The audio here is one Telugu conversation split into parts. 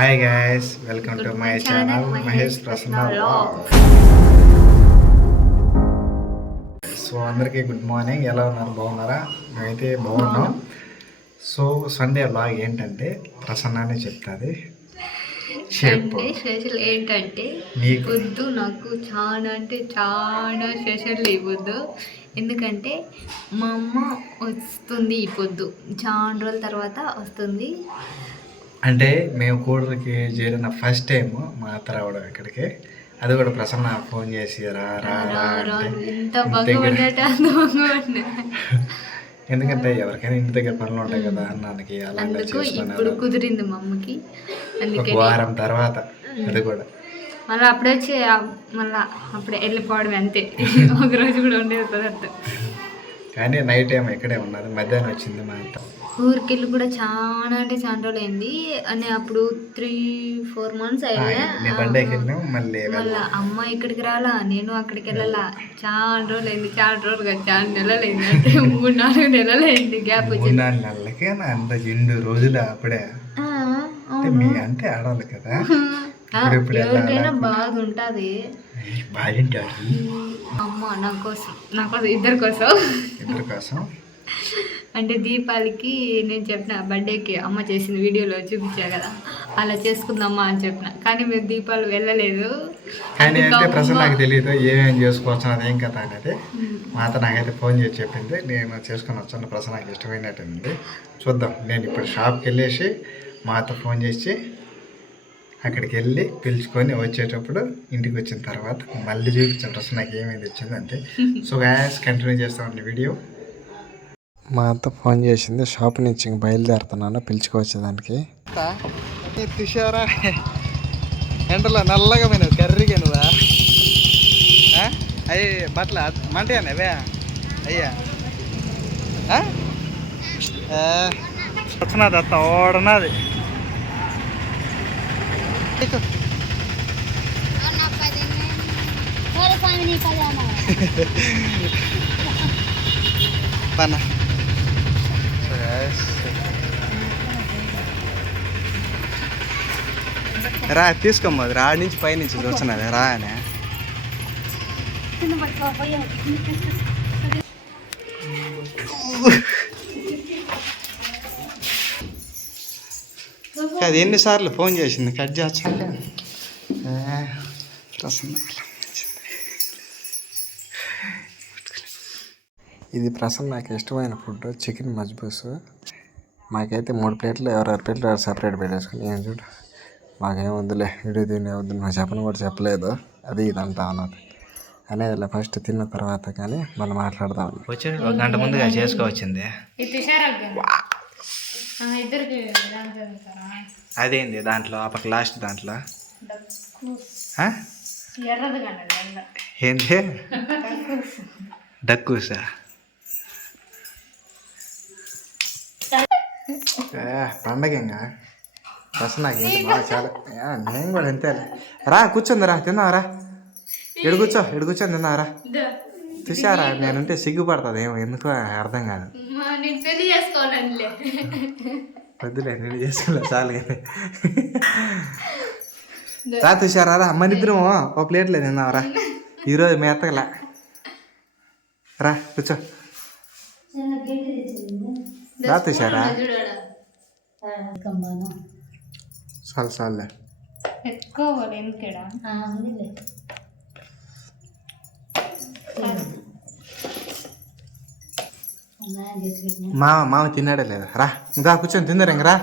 Hi guys welcome to my channel Mahesh Prasanna so అందరికీ గుడ్ మార్నింగ్ ఎలా ఉన్నారు? బాగున్నారా? మేమైతే బాగున్నాం. సో సండే బ్లాగ్ ఏంటంటే ప్రసన్న అని చెప్తుంది. చెప్పు. స్పెషల్ ఏంటంటే పొద్దు నాకు చాలా అంటే చాలా స్పెషల్ ఈ పొద్దు ఎందుకంటే మా అమ్మ వస్తుంది ఈ పొద్దు చాలా రోజుల తర్వాత వస్తుంది. అంటే మేము కూడలికి చేరిన ఫస్ట్ టైం మా అత్త రావడం ఇక్కడికి. అది కూడా ప్రసన్న ఫోన్ చేసి రా రా రా అంటే ఇంటి దగ్గర-. ఎందుకంటే ఎవరికైనా ఇంటి దగ్గర పనులు ఉంటాయి కదా అన్నానికి అలా ఇప్పుడు చేసుకున్నారు కుదిరింది మా అమ్మకి. ఒక అందుకని వారం తర్వాత అది కూడా. మళ్ళీ అప్పుడే వచ్చి ఆ- మళ్ళా అప్పుడే వెళ్ళిపోవడం అంతే. ఒక రోజు కూడా ఉండేది కుదరదు. కానీ నైట్ ఏమో ఇక్కడే ఉన్నది మధ్యాహ్నం వచ్చింది మా అంత ఊరికెళ్ళి కూడా చాలా అంటే చాలా రోజులు అయింది. అని అప్పుడు త్రీ ఫోర్ మంత్స్ అయ్యా. మళ్ళీ అమ్మ ఇక్కడికి రాలా నేను అక్కడికి వెళ్ళాలా. చాలా రోజులు అయింది చాలా రోజులు కాదు చాలా నెలలు అయింది. అంటే మూడు నాలుగు నెలలు అయింది గ్యాప్ వచ్చింది. నెలలకి అంత రెండు రోజులు అప్పుడే. మీ అంటే ఆడాలి కదా. ఎవరికైనా బాధ ఉంటుంది. అమ్మ నా కోసం నా కోసం ఇద్దరి కోసం. ఇద్దరి కోసం? అంటే దీపావళికి నేను చెప్పిన బర్త్డేకి అమ్మ చేసిన వీడియోలో చూపించా కదా. అలా చేసుకుందామా అని చెప్పిన. కానీ మీరు దీపాలు వెళ్ళలేదు. కానీ అంటే ప్రశ్న అమ్మ- నాకు తెలియదు ఏమేం చేసుకోవచ్చు అన్నది ఏం కథ అనేది. మా అత్త నాకైతే ఫోన్ చేసి చెప్పింది నేను చేసుకొని వచ్చాను ప్రశ్న నాకు ఇష్టమైనట్టుంది. చూద్దాం నేను ఇప్పుడు షాప్కి వెళ్ళేసి మా అత్త ఫోన్ చేసి అక్కడికి వెళ్ళి పిలుచుకొని వచ్చేటప్పుడు ఇంటికి వచ్చిన తర్వాత మళ్ళీ చూపించాను. డ్రెస్ నాకు ఏమేమి తెచ్చింది అంతే సో గ్యాస్ కంటిన్యూ చేస్తామండి వీడియో. మా అత్త ఫోన్ చేసింది షాప్ నుంచి ఇంక బయలుదేరుతున్నాను పిలుచుకోవచ్చేదానికి తుషారా? ఎండలో నల్లగా పోయినావు కర్రీగా నువ్వా? అయ్యి బట్టల మంటయానవే అయ్యా. వచ్చినది అత్త ఓడనది. పన్న. రా తీసుకోమ్మ రా నుంచి పై నుంచి వచ్చినది రా అని. అది ఎన్నిసార్లు ఫోన్ చేసింది? కట్ చేస్తాను. ప్రసన్న ఇది ప్రసన్న నాకు ఇష్టమైన ఫుడ్ చికెన్ మజ్బూస్. మాకైతే మూడు ప్లేట్లు ఎవరెవరి ప్లేట్లు సపరేట్ పెట్టేసుకుని ఏం చూడండి మాకేం వద్దులే వీడియో తినే వద్దు మా చెప్పను కూడా చెప్పలేదు. అది ఇదంతా అన్నది. అనేది ఇలా ఫస్ట్ తిన్న తర్వాత కానీ మళ్ళీ మాట్లాడదాం వచ్చి ఒక గంట ముందుగా చేసుకోవచ్చింది అదేంది దాంట్లో ఆ? పక్క లాస్ట్ దాంట్లో ఏంది? డక్కూసా? పండగ ఇంకా ప్రసన్న నాకేంటి బాగా చాలా నేను కూడా అంతే. రా కూర్చుంది రా తిన్నావరా ఎడు కూర్చో ఎడు కూర్చొని తిన్నావరా చూసారా నేనుంటే సిగ్గుపడుతుంది ఏమో ఎందుకో అర్థం కాదు. వద్దులే నేను చేసుకోలే చాలు కానీ రా చూసారా రా మన ఇద్దరం ఒక ప్లేట్లో తిన్నావరా ఈరోజు మెత్తగలే రా కూర్చో. రా చూసారా చాలు చాలులే ఎందుకేడా? మామ మామ తిన్నాడే లేదా? రా. ఇంకా కూర్చొని తిందరు ఇంక రా.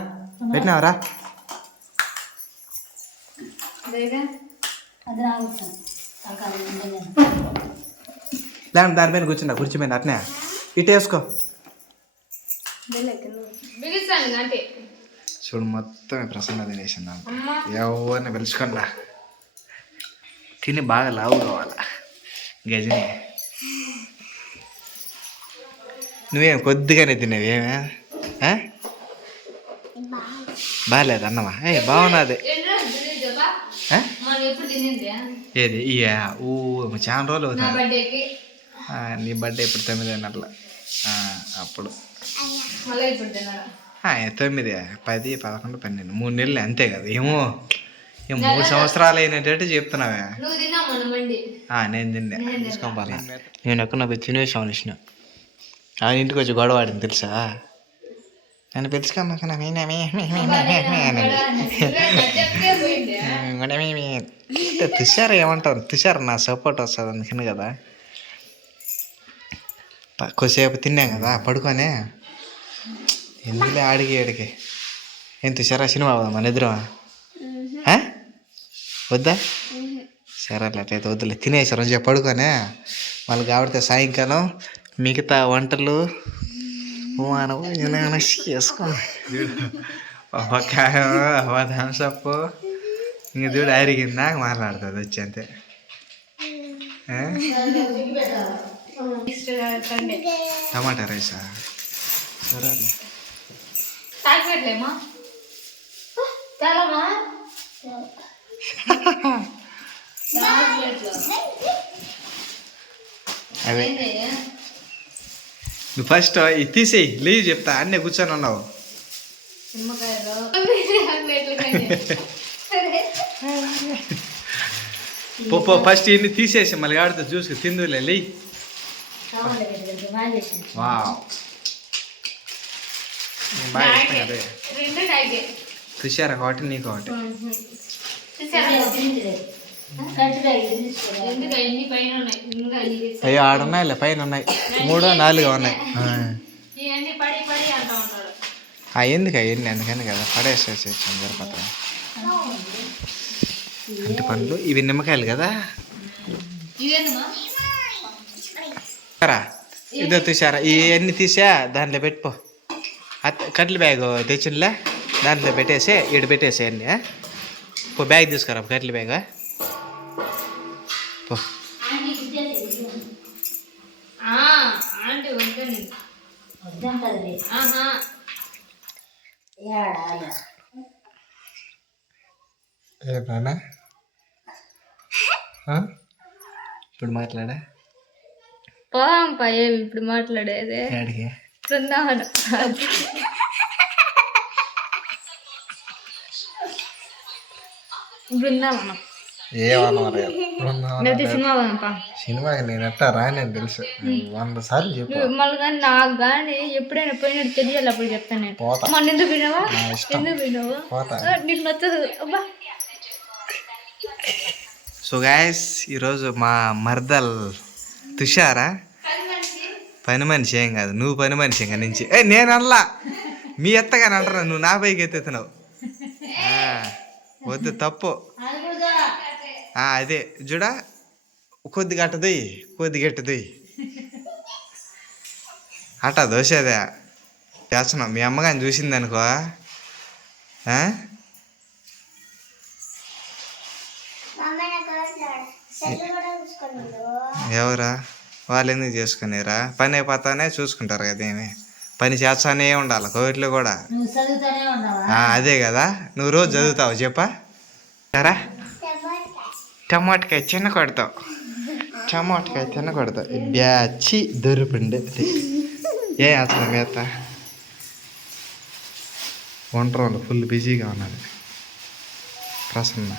పెట్టినావరా లేదంటే దానిపైన కూర్చుండా కుర్చీ మీద అట్నే. ఇటు వేసుకో. అంటే చూడు మొత్తం ప్రసన్న తినేసింది ఎవరిని పిలుచుకోండి తిని బాగా లావు కావాలా. గజని. నువ్వేం కొద్దిగానే తినేవి ఏమే? బాగాలేదు అన్నమా? ఏ బాగున్నది. ఏది? ఇయ్యా ఊ చాలా రోజులు అవుతుంది. నీ బర్త్డే ఇప్పుడు తొమ్మిది అన్నట్ల. అప్పుడు. తొమ్మిది పది పదకొండు పన్నెండు. మూడు నెలలు అంతే కదా. ఏమో ఏం మూడు సంవత్సరాలు అయినట్టు చెప్తున్నావే. నేను తిండే తీసుకోవాలి నేను ఎక్కడ నాకు తినేసాం వచ్చిన ఆయన ఇంటికి వచ్చి గొడవ ఆడింది తెలుసా? నన్ను పిలుచుకోమ్మా చెప్తే పోయింది తుషార్ ఏమంటారు? తుషార్ నా సపోర్ట్ వస్తుంది అందుకని కదా. ప- కొద్దిసేపు తిన్నాం కదా పడుకోనే. ఎందుకులే ఆడికి ఆడికి ఏం తుషారా సినిమా పోదాం మన ఇద్దరం వద్దా? సరే అట్లయితే వద్దులే. తినేసారు రోజు పడుకోనే. మళ్ళీ కాబట్టి సాయంకాలం మిగతా వంటలు మనం ఒక ఇంక చూడు అరిగిందా మాట్లాడుతుంది వచ్చి అంతే. టమాటా రైసా? సరే తాగిపెట్టలేమా? అవే నువ్వు ఫస్ట్ ఇది తీసేయి లీవ్ చెప్తా అన్నీ కూర్చొని ఉన్నావు. నిమ్మకాయలు. సరే. పో పో ఫస్ట్ ఇన్ని తీసేసి మళ్ళీ ఆడితే చూసుకు తిందులే లే వావ్ నేను బాగా ఇష్టం అదే. రెండు ఒకటి నీకు ఒకటి అయ్యో ఆడున్నాయిలే పైన ఉన్నాయి. మూడో నాలుగో ఉన్నాయి. ఇవన్నీ పడి పడి అంటా ఉన్నాడు. ఆ ఎందుకు అవన్నీ? అందుకని కదా. పడేసేసి సరిపోతాయి ఇంటి పండ్లు? ఇవి నిమ్మకాయలు కదా. ఇదో తీసారా ఇవన్నీ తీసా దాంట్లో పెట్టుకో. కట్ల బ్యాగ్ తెచ్చినలే దాంట్లో పెట్టేసి ఈడ పెట్టేసి అన్నీ ఆ? పో బ్యాగ్ తీసుకురా కట్ల బ్యాగ్ పో ఆ, ఆంటీ వద్దని ఆహా ఏనా ఇప్పుడు మాట్లాడా పోదాంపా ఏమి ఇప్పుడు మాట్లాడేది డాడీకి బృందావనం. సినిమా నేను ఎట్టా రానని తెలుసు. వంద సార్లు చెప్పు. నువ్వు మళ్ళీ కానీ నాకు కానీ ఎప్పుడైనా పోయినట్టు తెలియాలి అప్పుడు చెప్తాను నేను. పోతా. మొన్న ఎందుకు ఇష్టం. ఎందుకు ఆ, నీకు నచ్చదు. అబ్బా. సో గాయస్ ఈరోజు మా మర్దల్ తుషారా? పని మనిషి ఏం కాదు నువ్వు పని మనిషి ఇంకా నుంచి. ఏ నేను అనలా మీ ఎత్తగానే అంటారా నువ్వు నా పైకి ఎత్తెత్తున్నావు ఆ, వద్దు తప్పు. అదే చూడా కొద్ది గట్టది కొద్ది గట్టది అట్టా దోసేదే చేస్తున్నావు మీ అమ్మగాని చూసింది అనుకో? ఎవరా? వాళ్ళు ఎందుకు చేసుకునేరా? పని అయిపోతానే చూసుకుంటారు కదా ఏమి? పని చేస్తానే ఉండాలి కోవిడ్లో కూడా. అదే కదా. నువ్వు రోజు చదువుతావు చెప్పా? సరా. టమాటకాయ చిన్న కొడతావు. టమాటకాయ చిన్న కొడతావు. బ్యాచి దొరిపిండి ఏ అసలు మేత వంట వాళ్ళు ఫుల్ బిజీగా ఉన్నది ప్రసన్న.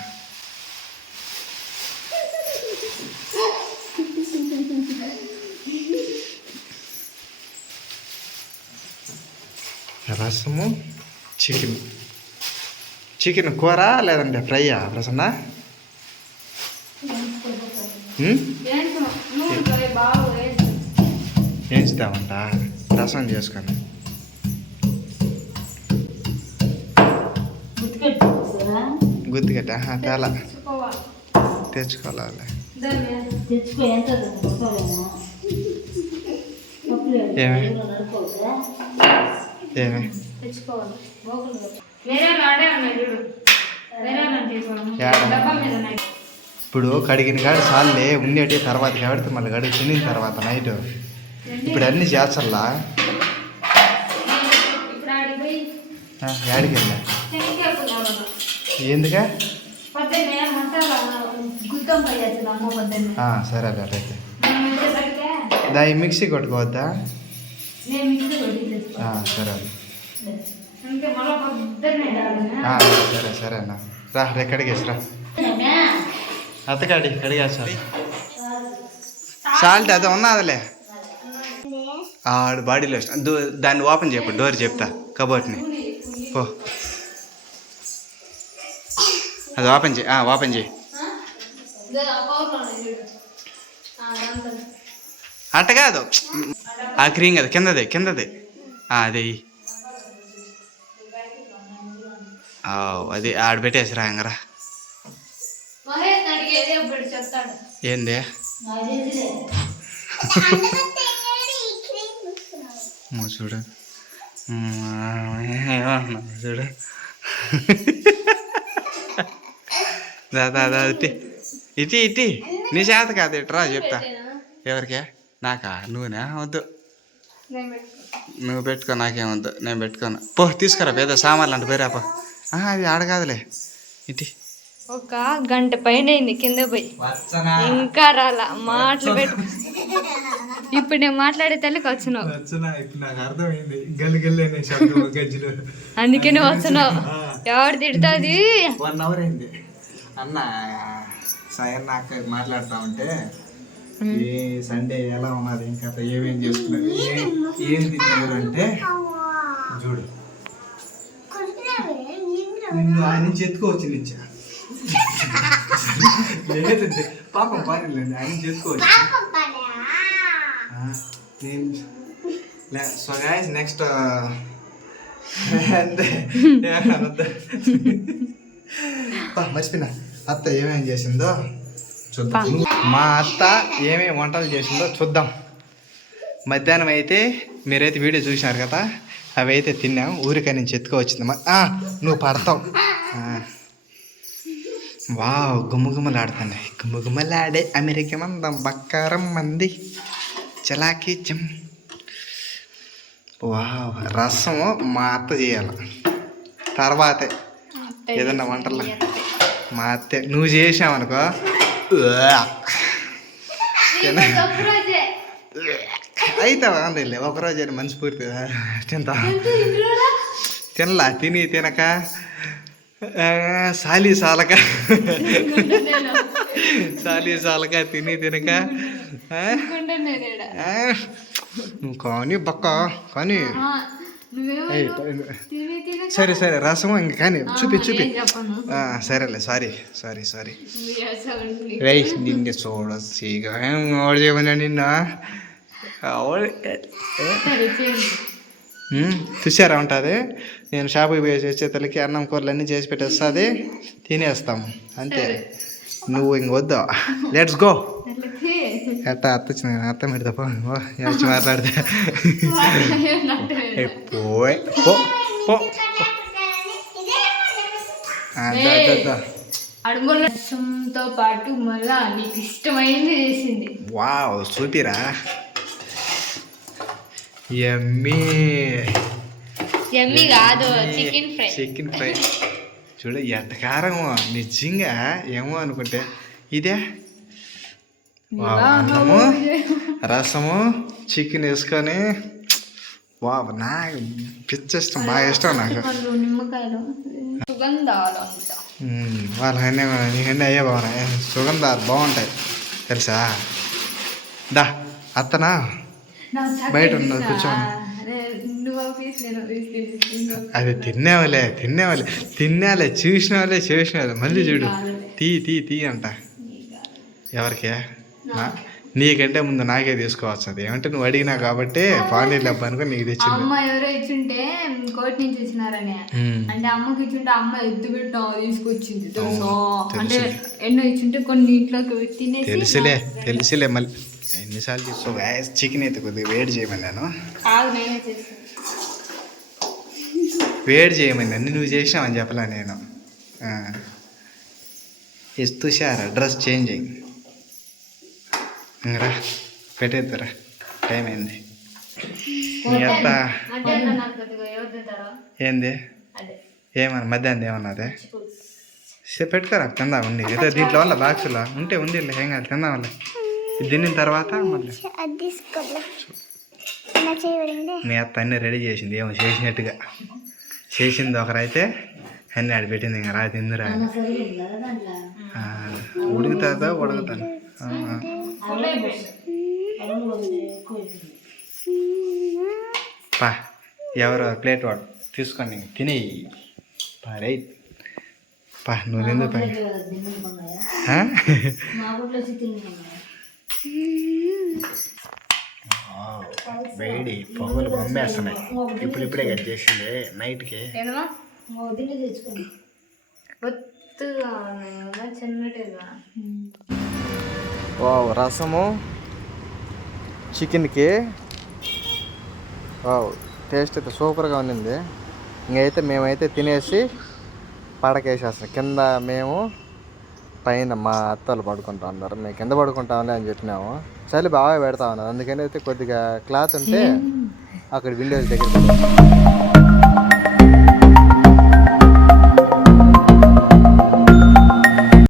రసము చికెన్. చికెన్ కూర లేదంటే ఫ్రైయా ప్రసన్న వేస్తామంట రసం చేసుకొని గుర్తుకట్ట తేలా. తెచ్చుకోవాలి. ఏమి? ఏమి ఇప్పుడు కడిగిన కాడ సార్లే ఉండేటి తర్వాత కాబట్టి మళ్ళీ కడిగి తినిన తర్వాత నైట్. ఇప్పుడు అన్ని చేస్తల్లా యాడికి వెళ్ళా? శనగకాయ ఎందుకా? సరే అట్లయితే నేను వచ్చేసరికి దా ఈ మిక్సీ కొట్టుకోవద్దా? సరే సరే సరే అన్న. రా రే కడిగేసి రా. అత్త కడి కడిగేస్తా సాల్ట్. అది ఉన్నదిలే ఆడు బాడీలో దాన్ని ఓపెన్ చెప్పు డోర్ చెప్తా కబోర్డ్ని. పో. అది ఓపెన్ చేయి ఓపెన్ చేయి. అట్ట కాదు. ఆ క్రీమ్ కదా కిందదే కిందదే. అది. అది ఆడ పెట్టేసిరా ఇంకరా మహేష్ అడిగేది ఇప్పుడు చెప్తాడు. ఏంది? చూడు చూడు దా దా దా ఇటీ. ఇటీ ఇటీ. నీ చేత కాదు ఇట్రా చెప్తా. ఎవరికే? నాకా? నువ్వునా? వద్దు. నువ్వు పెట్టుకో నాకేం వద్దు. నేను పెట్టుకోను. పో తీసుకురా పేద సామాన్లు అంటే పేరా పో. ఆహా, అది ఆడగాదులే. ఇటీ. ఒక గంట పైన అయింది కింద పోయి. ఇంకా రాలా మాటలు పెట్టు. ఇప్పుడు నేను మాట్లాడే తల్లికి వచ్చినావు. అందుకే నువ్వు వచ్చినావు ఎవరు తిడుతుంది? వన్ అవర్ అయింది. అన్న సాయన్న అక్క మాట్లాడుతా ఉంటే ఏ సండే ఎలా ఉన్నది? ఇంకా ఏమేం చేసుకున్నారు ఏ- తిన్నారు అంటే? చూడు. నిన్ను ఆయన నుంచి ఎత్తుకోవచ్చు నిచ్చా లేదంటే పాపం పారిలేండి ఆయన చేసుకోవచ్చు సో గాయస్ నెక్స్ట్ అంతే. మర్చిపోయినా. అత్త ఏమేం చేసిందో? చూద్దాం. మా అత్త ఏమేమి వంటలు చేసిందో చూద్దాం. మధ్యాహ్నం అయితే మీరైతే వీడియో చూసినారు కదా అవి అయితే తిన్నాం. ఊరికే నుంచి ఎత్తుకోవచ్చింది నువ్వు పడతావు. ఆ. వావ్ గుమ్మగుమ్మలాడుతుంది గుమ్మగుమ్మలాడే అమెరికా మందం బక్కారం మంది. చలాకీ చం. వావ్ రసము మా అత్త చేయాలి. తర్వాతే ఏదన్నా వంటల్లో మా అత్తే. నువ్వు చేసావనుకో అయితే బాగుంది ఒకరోజు అయినా మనస్ఫూర్తిగా తింటా తినలా తిని తినక సాలి సాలక. సాలి సాలక తిని తినక నువ్వు కానీ బక్క కానీ. సరే సరే రసము ఇంక కానీ చూపి చూపి. సరేలే సారీ సారీ సారీ. వెయ్ నిన్ను చూడ సీగా. చేయమన్నా నిన్న? చూసారా ఉంటుంది? నేను షాపుకి పోయి వచ్చే తల్లికి అన్నం కూరలు అన్నీ చేసి పెట్టేస్తుంది. తినేస్తాము అంతే. నువ్వు ఇంక వద్దు. లెట్స్ గో ఎట్ట అత్త వచ్చింది? అత్త పెడతా పో. ఓ, వచ్చి మాట్లాడితే? పోయ్ పో పో ఆ, దా, దా, దా. అడుగుల రసంతో పాటు మళ్ళా నీకు ఇష్టమైంది చేసింది. వావ్ చూపిరా ఎమ్మీ ఎమ్మి కాదు చికెన్ ఫ్రై. Chicken fry. చూడు ఎట్టకారము నిజంగా ఏమో అనుకుంటే. ఇదే. అన్నము రసము చికెన్ వేసుకొని. వావ్ నాకు పిచ్చ ఇష్టం బాగా ఇష్టం నాకు. వాళ్ళు వాళ్ళకన్నీ నీకన్నీ అయ్యే బాగున్నాయి. సుగంధాలు బాగుంటాయి. తెలుసా? దా అత్తనా? బయట తీసినా? కూర్చోండి. అదే, నువ్వు పీస్ నేను పీస్ తిని అది తినేవాలే తినేవాలే తినేవాలే చూసినవాలే చేసినవాలే మళ్ళీ చూడు. తీ తీ తీ అంట. ఎవరికే? నీకంటే ముందు నాకే తీసుకోవచ్చు అది. ఏమంటే నువ్వు అడిగినా కాబట్టి పానీ డబ్బా అనుకో నీకు తెచ్చింది. అమ్మ ఎవరో ఇచ్చుంటే నుంచి ఇచ్చినారని. అంటే అమ్మకి ఇచ్చుంటే అమ్మ పెట్టా తీసుకొచ్చింది అంటే. ఎన్నో ఇచ్చుంటే కొన్ని ఇంట్లోకి తినేసి తెలుసులే తెలుసులే మళ్ళీ. ఎన్నిసార్లు తీసుకో చికెన్ అయితే కొద్దిగా వేడి చేయమని నేను కాదు నేనే చేస్తాను వేడి చేయమని నన్ను నువ్వు చేసినావని చెప్పలే నేను. ఇస్తూ షారా డ్రెస్ చేంజింగ్ ఇంకరా పెట్టేద్దురా టైం అయింది. నీ అత్త ఏంది? అదే. ఏమన్నా మధ్యాహ్నం ఏమన్నదే సే పెట్టుకోరా తిందా ఉండి. ఏదో దీంట్లో వల్ల బాక్సులో ఉంటే ఉంది ఏం కాదు తిందాం వల్ల ఇది తిన్న తర్వాత మళ్ళీ మీ అత్త అన్నీ రెడీ చేసింది ఏమో చేసినట్టుగా. చేసింది ఒకరైతే అన్ని ఆడ పెట్టింది ఇంకా రా తిందిరా ఉడుకుతుందా ఉడకతాను పా ఎవరు ప్లేట్ వాడు తీసుకొని తిని. పా రైట్. పా నువ్వు తిందు పా? వేడి పొగలు బొమ్మేస్తున్నాయి. ఇప్పుడు ఇప్పుడే కట్ చేసింది నైట్కి. వావ్ రసము చికెన్కి. వావ్ టేస్ట్ అయితే సూపర్గా ఉన్నింది. ఇంకైతే మేమైతే తినేసి పడకేసేస్తాం కింద మేము పైన మా అత్తలు పడుకుంటా ఉన్నారు. మేము కింద పడుకుంటాంలే అని చెప్పినాము. చలి బాగా పెడతా ఉన్నారు. అందుకని అయితే కొద్దిగా క్లాత్ ఉంటే అక్కడ విండోస్ దగ్గర.